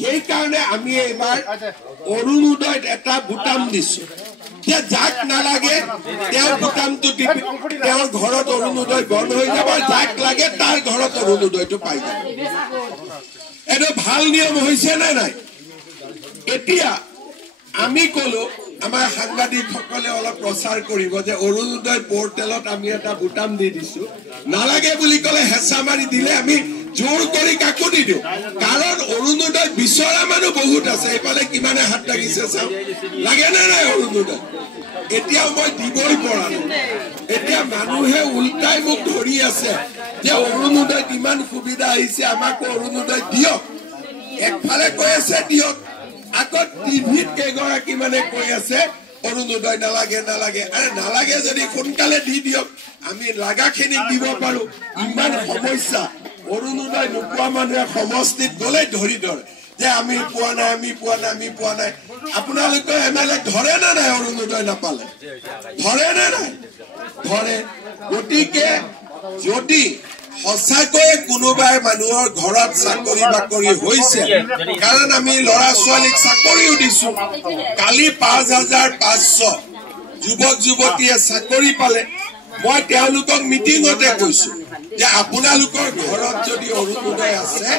সেই কাৰণে আমি এবাৰ অৰুণোদয়ত এটা বুটাম দিছো যে যাক নালাগে তেওঁ বুটামটো টিপি তেওঁৰ ঘৰত অৰুণোদয় বন্ধ হৈ যাব যাক লাগে তাৰ ঘৰত অৰুণোদয়টো পাই যাব এটো ভাল নিয়ম হৈছে নে নাই এতিয়া আমি কলো আমাৰ সাংবাদিকসকলে অলপ প্ৰচাৰ কৰিব যে অৰুণোদয় পোৰ্টেলত আমি এটা বুটাম দি দিছো নালাগে বুলি কলে হেঁচা মাৰি দিলে আমি জোৰ কৰি কাকো নিদিওঁ কাৰণ অৰুণোদয় বিচৰা মানুহ বহুত আছে এইফালে কিমানে হাত লাগিছে চাও লাগে নে নাই অৰুণোদয় এতিয়া মই দিবই পৰা নাই এতিয়া মানুহে উল্টাই মোক ধৰি আছে যে অৰুণোদয় কিমান সুবিধা আহিছে আমাকো অৰুণোদয় দিয়ক একফালে কৈ আছে দিয়ক আগত টিভিত কেইগৰাকী মানে কৈ আছে অৰুণোদয় নালাগে নালাগে আৰে নালাগে যদি সোনকালে দি দিয়ক আমি লাগাখিনিক দিব পাৰো ইমান সমস্যা অৰুণোদয় নোপোৱা মানুহে সমষ্টিত গলে ধৰি ধৰে যে আমি পোৱা নাই আপোনালোকে এমএলএ ধৰে না নাই অৰুণোদয় নাপালে ধৰে না নাই ধৰে গতিকে যদি সঁচাকৈ কোনোবাই মানুহৰ ঘৰত চাকৰি বাকৰি হৈছে কাৰণ আমি ল'ৰা ছোৱালীক চাকৰিও দিছো কালি ৫৫০০ যুৱক যুৱতীয়ে চাকৰি পালে মই তেওঁলোকক মিটিঙতে কৈছো যে আপোনালোকৰ ঘৰত যদি অৰুণোদয় আছে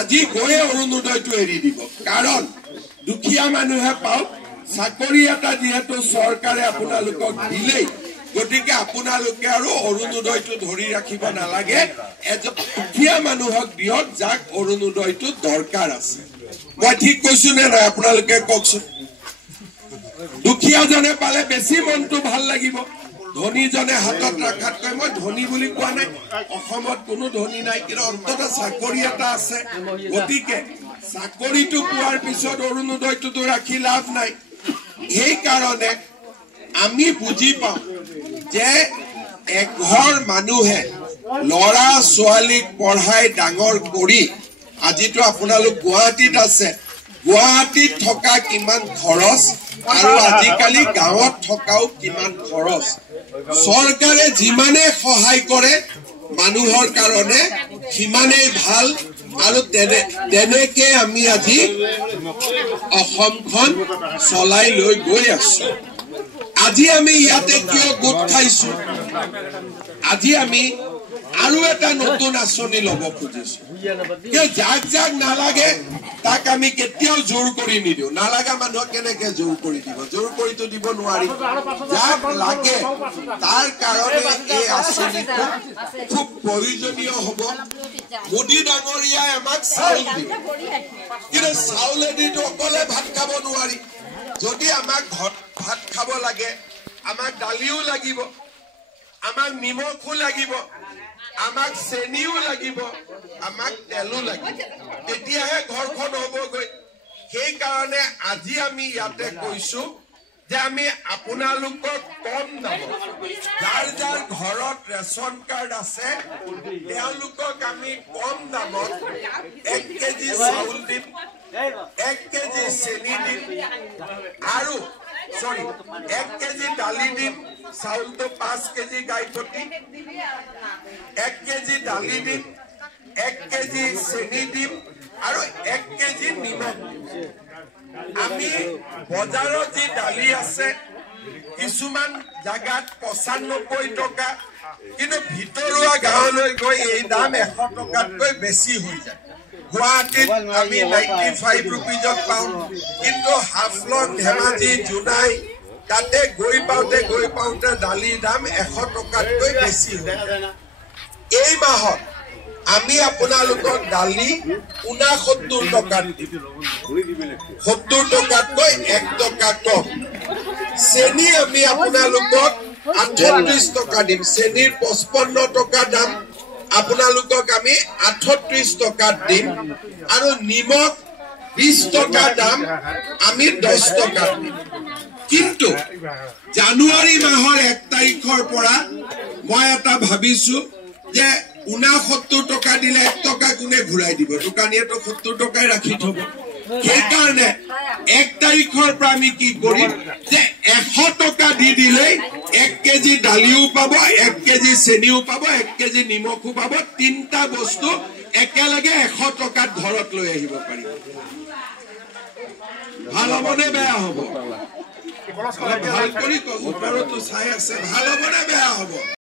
আজি গৈ অৰুণোদয়টো এৰি দিব কাৰণ দুখীয়া মানুহে পাওক চাকৰি এটা যিহেতু চৰকাৰে আপোনালোকক দিলেই গতিকে আপোনালোকে আৰু অৰুণোদয়টো ধৰি ৰাখিব নালাগে এজন দুখীয়া মানুহক দিয়ক যাক অৰুণোদয়টো দৰকাৰ আছে মই ঠিক কৈছো নে নাই আপোনালোকে কওকচোন দুখীয়াজনে পালে বেছি মনটো ভাল লাগিব ধনীজনে হাতত ৰাখাতকৈ মই ধনী বুলি কোৱা নাই অসমত কোনো ধনী নাই কিন্তু অন্তত চাকৰি এটা আছে গতিকে চাকৰিটো পোৱাৰ পিছত অৰুণোদয়টো ৰাখি লাভ নাই এই কাৰণে আমি বুজি পাওঁ যে এঘৰ মানুহে লৰা ছোৱালীক পঢ়াই ডাঙৰ কৰি আজিতো আপোনালোক গুৱাহাটীত আছে গুৱাহাটীত থকা কিমান খৰচ আৰু আজিকালি গাঁৱত থকাও কিমান খৰচ চৰকাৰে যিমানে সহায় কৰে মানুহৰ কাৰণে সিমানেই ভাল আৰু তেনেকে আমি আজি অসমখন চলাই লৈ গৈ আছো আজি আমি ইয়াতে কিয় গোট খাইছো আজি আমি আৰু এটা নতুন আঁচনি ল'ব খুজিছো যাক যাক নালাগে তাক আমি কেতিয়াও জোৰ কৰি নিদিওঁ নালাগা মানুহক কেনেকে জোৰ কৰি দিব জোৰ কৰিতো দিব নোৱাৰি যাক লাগে তাৰ কাৰণে এই আঁচনিটো খুব প্ৰয়োজনীয় হ'ব মোদী ডাঙৰীয়াই আমাক চাউল দিব কিন্তু চাউলেদিতো অকলে ভাত খাব নোৱাৰি যদি আমাক ভাত খাব লাগে আমাক দালিও লাগিব আমাক নিমখো লাগিব আমাক চেনিও লাগিব আমাক তেলো লাগিব তেতিয়াহে ঘৰখন হ'বগৈ সেই কাৰণে আজি আমি ইয়াতে কৈছো যে আমি আপোনালোকক কম দামত যাৰ যাৰ ঘৰত ৰেচন কাৰ্ড আছে তেওঁলোকক আমি কম দামত 1 কেজি চাউল দিম 1 কেজি চেনি দিম আৰু 1 কেজি দালি দিম চাউলটো 5 কেজি গাইপতি 1 কেজি দালি দিম 1 কেজি চেনি দিম আৰু 1 কেজি নিমখ আমি বজাৰত যি দালি আছে কিছুমান জাগাত 95 টকা কিন্তু ভিতৰুৱা গাঁৱলৈ গৈ এই দাম 100 টকাতকৈ বেছি হৈ যায় গুৱাহাটীত আমি 95 रुपीजত পাওঁ কিন্তু হাফলং ধেমাজি জুনাই তাতে গৈ পাওঁতে দালি দাম 100 টকাতকৈ বেছি হয় এই মাহত আমি আপোনালোকক দালি 69 টকাত 70 টকাতকৈ 1 টকা কম চেনি আমি আপোনালোকক 38 টকা দিম চেনিৰ 55 টকা দাম আপোনালোকক আমি 38 টকাত দিম আৰু নিমখ 20 টকা দাম আমি 10 টকাত দিম কিন্তু জানুৱাৰী মাহৰ 1 তাৰিখৰ পৰা মই এটা ভাবিছো যে 69 টকা দিলে 1 টকা কোনে ঘূৰাই দিব দোকানীয়েতো 70 টকাই ৰাখি থব সেই কাৰণে 1 তাৰিখৰ পৰা আমি কি কৰিম যে 100 টকা দি দিলে 1 কেজি দালিও পাব 1 কেজি চেনিও পাব 1 কেজি নিমখও পাব তিনটা বস্তু একেলগে 100 টকাত ঘৰত লৈ আহিব পাৰিব ভাল হ'বনে বেয়া হ'ব ভাল কৰি ওপৰতো চাই আছে ভাল হ'বনে বেয়া হ'ব